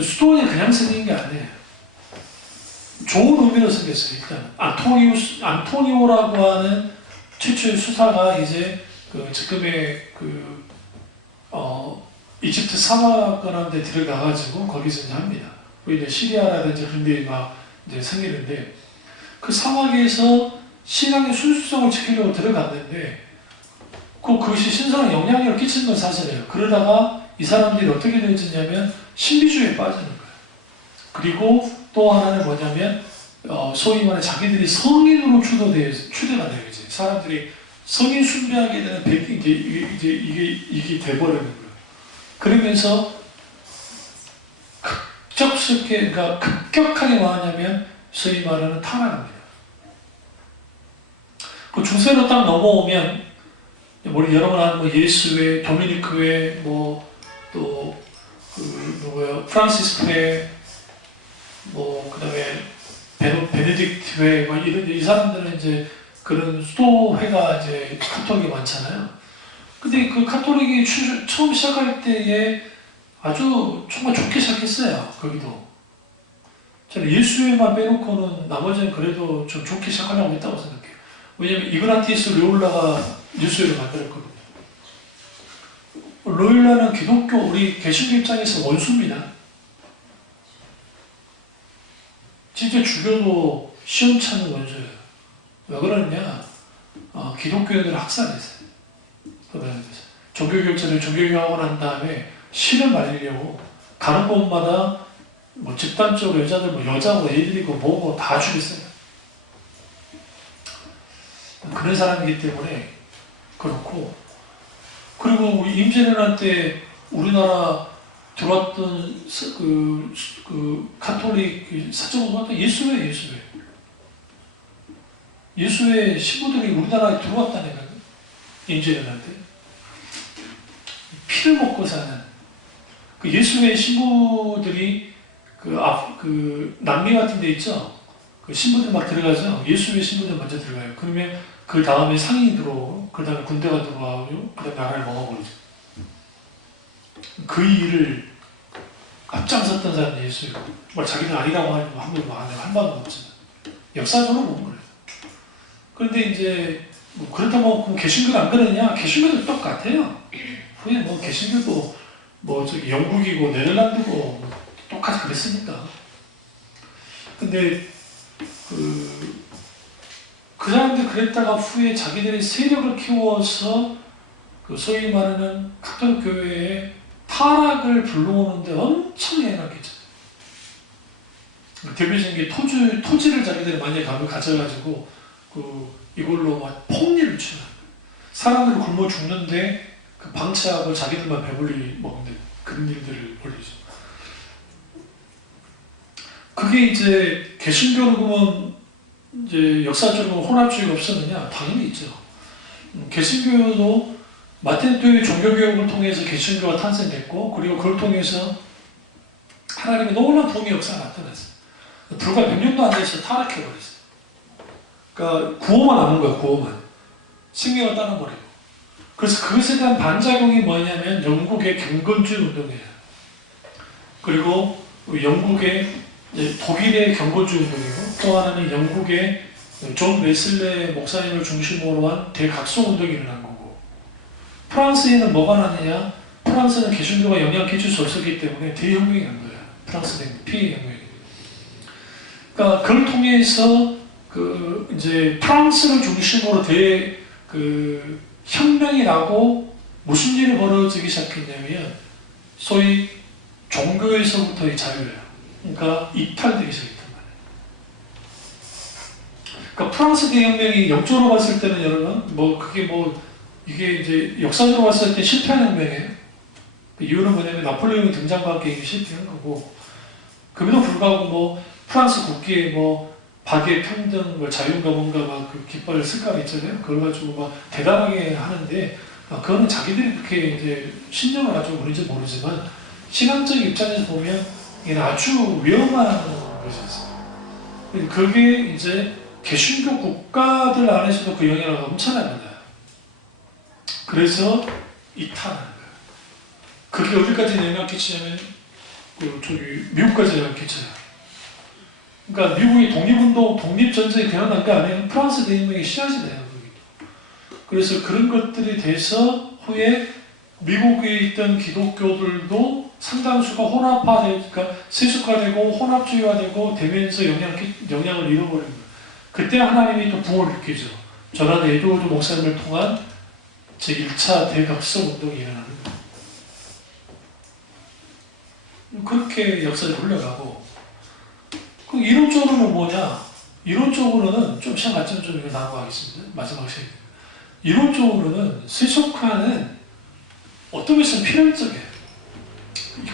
수도원이 그냥 생긴 게 아니에요. 좋은 의미로 생겼어요. 일단 안토니오라고 하는 최초의 수사가 이제 지금의 이집트 사막 그런 데 들어가가지고 거기서 이제 합니다. 이제 시리아라든지 그런 데 이제 생기는데 그 사막에서 신앙의 순수성을 지키려고 들어갔는데 그것이 신성에 영향력을 끼치는 건 사실이에요. 그러다가 이 사람들이 어떻게 되어졌냐면 신비주의에 빠지는 거예요. 그리고 또 하나는 뭐냐면 소위 말해 자기들이 성인으로 추대가 돼요. 이제 사람들이 성인 숭배하게 되는 이게 돼버리는 거예요. 그러면서 급격하게 뭐하냐면 소위 말하는 타락합니다. 중세로 딱 넘어오면 우리 여러 번 하는 예수회, 도미니크회, 또 프란시스코회, 그다음에 베네딕트회 이런 이 사람들은 이제 그런 수도회가 이제 카톨릭이 많잖아요. 근데 그 카톨릭이 처음 시작할 때에 아주 정말 좋게 시작했어요. 거기도. 저는 예수회만 빼놓고는 나머지는 그래도 좀 좋게 시작하려고 했다고 생각해요. 왜냐면 이그나티우스 로율라가 예수회를 만들었거든요. 로율라는 기독교 우리 개신교 입장에서 원수입니다. 진짜 죽여도 시험찮는 원수예요. 왜 그러느냐? 기독교인들을 학살했어요. 종교교육자를 종교교육하고 난 다음에 실을 말리려고 가는 곳마다 뭐 집단적으로 여자들 뭐 여자고 애들이고 뭐고 다 죽였어요. 그런 사람이기 때문에 그렇고, 그리고 우리 임진왜란 때 우리나라 들어왔던 그 가톨릭 사적으로 예수회 신부들이 우리나라에 들어왔다니까요. 임진왜란 때 피를 먹고 사는 그 예수회 신부들이 그 남미 같은 데 있죠. 그 신부들 막 들어가죠. 예수회 신부들 먼저 들어가요. 그러면 그 다음에 상인이 들어오고, 그 다음에 군대가 들어가고, 그 다음에 나라를 먹어버리죠. 그 일을 앞장섰던 사람이 예수예요. 자기는 아니라고 하면 한번 할 말은 없지만 역사적으로 보면 그래요. 그런데 이제 뭐 그렇다고 그럼 개신교는 안 그러냐? 개신교도 똑같아요. 후에 뭐 개신교도 뭐 저기 영국이고 네덜란드고 똑같이 그랬으니까. 근데 그 사람들 그랬다가 후에 자기들의 세력을 키워서 그 소위 말하는 카톨릭 교회의 타락을 불러오는데 엄청 해놨겠죠. 대표적인 게 토지를 자기들이 만약에 가져가지고 이걸로 막 폭리를 취하는 거예요. 사람들이 굶어 죽는데 그 방치하고 자기들만 배불리 먹는 그런 일들을 벌리죠. 그게 이제 개신교로 보면 이제 역사적으로 혼합주의가 없었느냐? 당연히 있죠. 개신교도 마틴루터의 종교개혁을 통해서 개신교가 탄생됐고, 그리고 그걸 통해서 하나님의 놀라운 부흥의 역사가 나타났어요. 불과 100년도 안 돼서 타락해버렸어요. 그러니까 구호만 남은 거야, 구호만. 생명을 따라버리고. 그래서 그것에 대한 반작용이 뭐냐면 영국의 경건주의 운동이에요. 그리고 영국의 독일의 경건주의 운동이고, 또 하나는 영국의 존 웨슬레 목사님을 중심으로 한 대각성 운동이 일어난 거고, 프랑스에는 뭐가 나느냐? 프랑스는 개신교가 영향을 끼칠 수 없었기 때문에 대혁명이 난 거예요. 프랑스 피해혁명이. 그러니까 그걸 통해서 이제 프랑스를 중심으로 혁명이 나고 무슨 일이 벌어지기 시작했냐면 소위 종교에서부터의 자유예요. 그러니까 이탈되기 시작했단 말이에요. 그러니까 프랑스 대혁명이 영적으로 봤을 때는 여러분 이게 이제 역사적으로 봤을 때 실패한 혁명이에요. 그 이유는 뭐냐면 나폴레옹이 등장과 함께 이게 실패한 거고, 그럼에도 불구하고 프랑스 국기에 박애 평등 자유인가 뭔가 그 깃발을 쓸까 있잖아요. 그걸 가지고 대단하게 하는데, 그거는 자기들이 그렇게 이제 신념을 가지고 그런지 모르지만 신앙적 입장에서 보면 이게 아주 위험한 것이었어요. 그게 이제 개신교 국가들 안에서도 그 영향을 엄청나게 받아요. 그래서 이탈하는 거예요. 그게 어디까지 영향을 끼치냐면 미국까지 영향을 끼쳐요. 그러니까 미국이 독립운동, 독립전쟁이 일어난 게 아니에요. 프랑스 대혁명의 씨앗이래요. 그래서 그런 것들이 돼서 후에 미국에 있던 기독교들도 상당수가 혼합화되니까 세속화되고 혼합주의화되고 되면서 영향을 잃어버린 거예요. 그때 하나님이 또 부흥을 일으키죠. 저런 에드워드 목사님을 통한 제1차 대각성 운동이 일어나는 거예요. 그렇게 역사를 흘러가고, 이론적으로는 뭐냐? 이론적으로는 좀 시간 가지면 좀 이거 나오고 하겠습니다. 마지막 시간에. 이론적으로는 세속화는 어떤 면에서는 필연적이에요.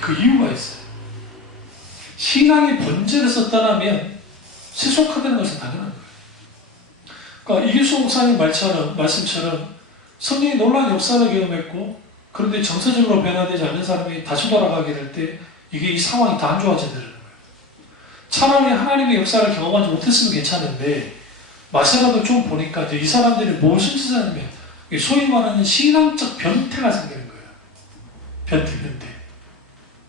그 이유가 있어요. 신앙의 본질에서 떠나면 세속화되는 것은 당연한 거예요. 그러니까 이길수 목사님 말씀처럼 성령이 놀라운 역사를 경험했고, 그런데 정서적으로 변화되지 않는 사람이 다시 돌아가게 될 때 이게 이 상황이 더 안 좋아진다는 거예요. 차라리 하나님의 역사를 경험하지 못했으면 괜찮은데, 마세라도 좀 보니까 이제 이 사람들이 무엇을 짓냐면 소위 말하는 신앙적 변태가 생기는 거예요. 변태.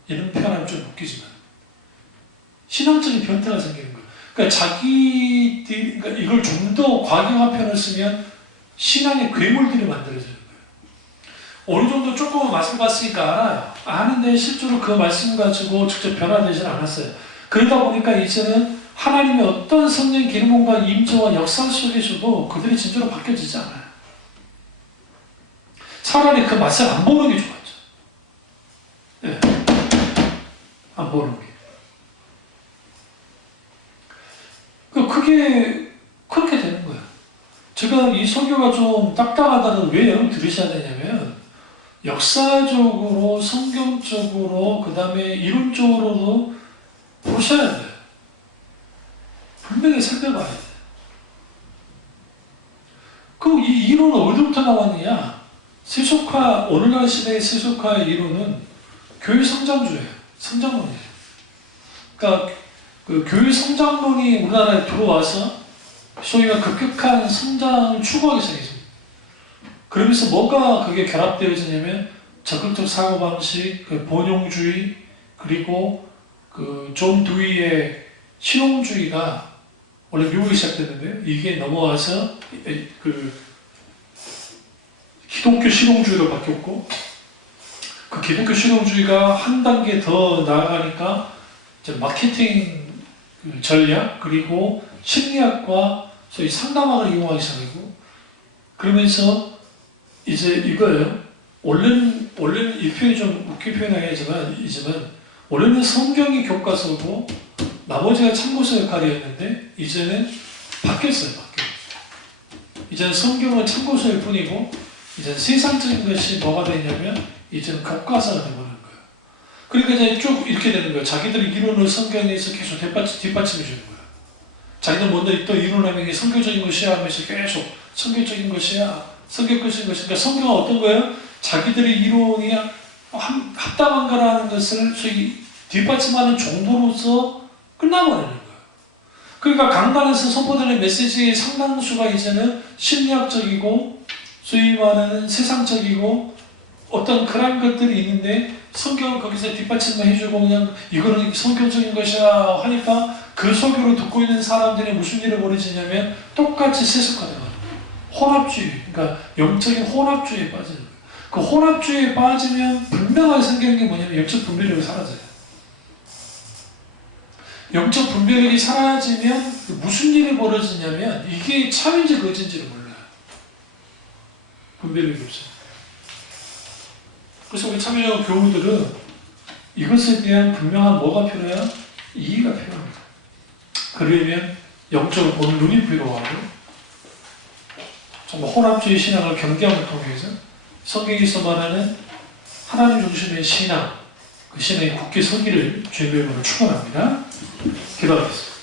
이런 표현하면 좀 웃기지만 신앙적인 변태가 생기는 거예요. 그러니까 자기들이 이걸 좀 더 과격한 표현을 쓰면 신앙의 괴물들이 만들어지는 거예요. 어느 정도 조금 말씀 봤으니까 알아요. 아는데 실제로 그 말씀 가지고 직접 변화되지는 않았어요. 그러다 보니까 이제는 하나님의 어떤 성령 기름과 임재와 역사 속에서도 그들이 진짜로 바뀌어지지 않아요. 차라리 그 맛을 안 보는 게 좋았죠. 네. 안 보는 게. 그게 그렇게 되는 거예요. 제가 이 설교가 좀 딱딱하다는 왜 여러분 들으셔야 되냐면 역사적으로, 성경적으로, 그 다음에 이론적으로도 보셔야 돼요. 분명히 살펴봐야 돼요. 그럼 이 이론은 어디부터 나왔느냐? 세속화, 오늘날 시대의 세속화의 이론은 교회 성장주예요. 성장론이에요. 그러니까 그 교회 성장론이 우리나라에 들어와서 소위가 급격한 성장을 추구하기 시작했습니다. 그러면서 뭐가 그게 결합되어지냐면 적극적 사고방식, 그 본용주의, 그리고 그 존 두이의 실용주의가 원래 미국에 시작됐는데요. 이게 넘어와서 그 기독교 실용주의로 바뀌었고, 그 기독교 실용주의가 한 단계 더 나아가니까 이제 마케팅 전략, 그리고 심리학과 소위 상담학을 이용하기 시작하고, 그러면서 이제 이거예요. 원래는 이 표현이 좀 웃긴 표현이지만 원래는 성경이 교과서고 나머지가 참고서 역할이었는데 이제는 바뀌었어요. 이제는 성경은 참고서일 뿐이고 이제는 세상적인 것이 뭐가 되냐면 이제는 교과서가 되는 거예요. 그러니까 이제 쭉 이렇게 되는 거예요. 자기들의 이론을 성경에서 계속 뒷받침해 주는 거예요. 자기들 먼저 또 이론하면 이게 성경적인 것이야 하면서 계속 성경적인 것이야, 성경적인 것이야. 그러니까 성경은 어떤 거예요? 자기들의 이론이 합당한 거라는 것을 소위 뒷받침하는 정도로서 끝나버리는 거예요. 그러니까 강단에서 선포되는 메시지의 상당수가 이제는 심리학적이고 소위 말하는 세상적이고 어떤 그런 것들이 있는데 성경을 거기서 뒷받침만 해주고 그냥 이거는 성경적인 것이야 하니까 그 설교를 듣고 있는 사람들이 무슨 일을 벌이지냐면 똑같이 세속화되는 거예요. 혼합주의, 그러니까 영적인 혼합주의에 빠지는 거예요. 그 혼합주의에 빠지면 분명하게 생기는 게 뭐냐면 영적 분별력이 사라져요. 영적 분별력이 사라지면 무슨 일이 벌어지냐면 이게 참인지 거짓인지를 몰라요. 분별력이 없어요. 그래서 우리 참여자 교우들은 이것에 대한 분명한 뭐가 필요해요? 이해가 필요합니다. 그러려면 영적으로 보는 눈이 필요하고 정말 혼합주의 신앙을 경계함을 통해서 성경에서 말하는 하나님 중심의 신앙, 그 신앙이 굳게 서기를 주님의 이름으로 축원합니다. 기도하겠습니다.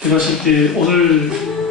기도하실 때 오늘